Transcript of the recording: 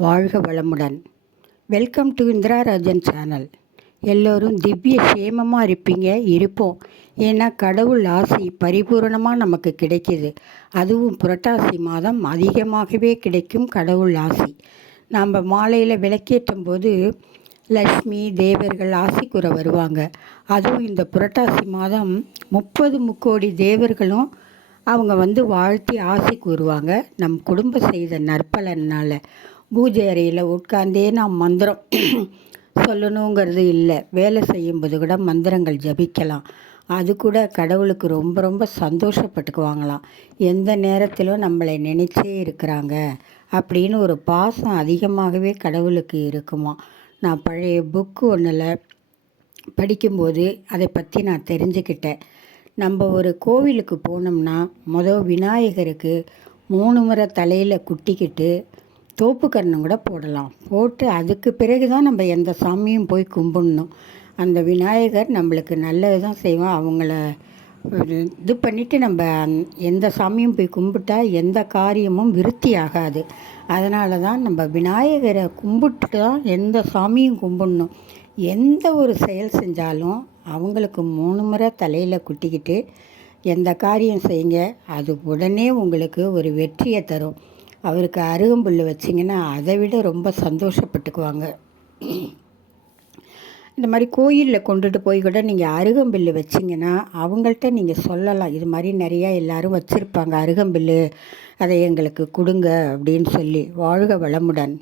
வாழ்க வளமுடன். Welcome to Indira Rajan channel எல்லோரும் திவ்ய சேமமாக இருப்பீங்க இருப்போம். ஏன்னா கடவுள் ஆசி பரிபூரணமாக நமக்கு கிடைக்கிது. அதுவும் புரட்டாசி மாதம் அதிகமாகவே கிடைக்கும் கடவுள் ஆசி. நாம் மாலையில் விளக்கேற்றும் போது லக்ஷ்மி தேவர்கள் ஆசி கூற வருவாங்க. அதுவும் இந்த புரட்டாசி மாதம் முப்பது முக்கோடி தேவர்களும் அவங்க வந்து வாழ்த்தி ஆசி கூறுவாங்க. நம் குடும்பம் செய்த நற்பலனால். பூஜை அறையில் உட்கார்ந்தே நாம் மந்திரம் சொல்லணுங்கிறது இல்லை. வேலை செய்யும்போது கூட மந்திரங்கள் ஜபிக்கலாம். அது கூட கடவுளுக்கு ரொம்ப ரொம்ப சந்தோஷப்பட்டுக்குவாங்களாம். எந்த நேரத்திலும் நம்மளை நினைச்சே இருக்கிறாங்க அப்படின்னு ஒரு பாசம் அதிகமாகவே கடவுளுக்கு இருக்குமா. நான் பழைய புக்கு ஒன்றில் படிக்கும்போது அதை பற்றி நான் தெரிஞ்சுக்கிட்டேன். நம்ம ஒரு கோவிலுக்கு போனோம்னா மொதல் விநாயகருக்கு மூணு முறை தலையில் குட்டிக்கிட்டு தோப்புக்கரணம் கூட போடலாம். போட்டு அதுக்கு பிறகு தான் நம்ம எந்த சாமியும் போய் கும்பிடணும். அந்த விநாயகர் நம்மளுக்கு நல்லது தான் செய்வோம் அவங்கள இது பண்ணிவிட்டு நம்ம எந்த சாமியும் போய் கும்பிட்டா எந்த காரியமும் விருத்தி ஆகாது. அதனால தான் நம்ம விநாயகரை கும்பிட்டு தான் எந்த சாமியும் கும்பிடணும். எந்த ஒரு செயல் செஞ்சாலும் அவங்களுக்கு மூணு முறை தலையில் குட்டிக்கிட்டு எந்த காரியம் செய்யுங்க அது உடனே உங்களுக்கு ஒரு வெற்றியை தரும். அவருக்கு அருகம்புல் வச்சிங்கன்னா அதை விட ரொம்ப சந்தோஷப்பட்டுக்குவாங்க. இந்த மாதிரி கோயிலில் கொண்டுட்டு போய் கூட நீங்கள் அருகம்பில்லு வச்சிங்கன்னா அவங்கள்ட்ட நீங்கள் சொல்லலாம். இது மாதிரி நிறையா எல்லோரும் வச்சுருப்பாங்க. அருகம்பில்லு அதை எங்களுக்கு கொடுங்க அப்படின்னு சொல்லி. வாழ்க வளமுடன்.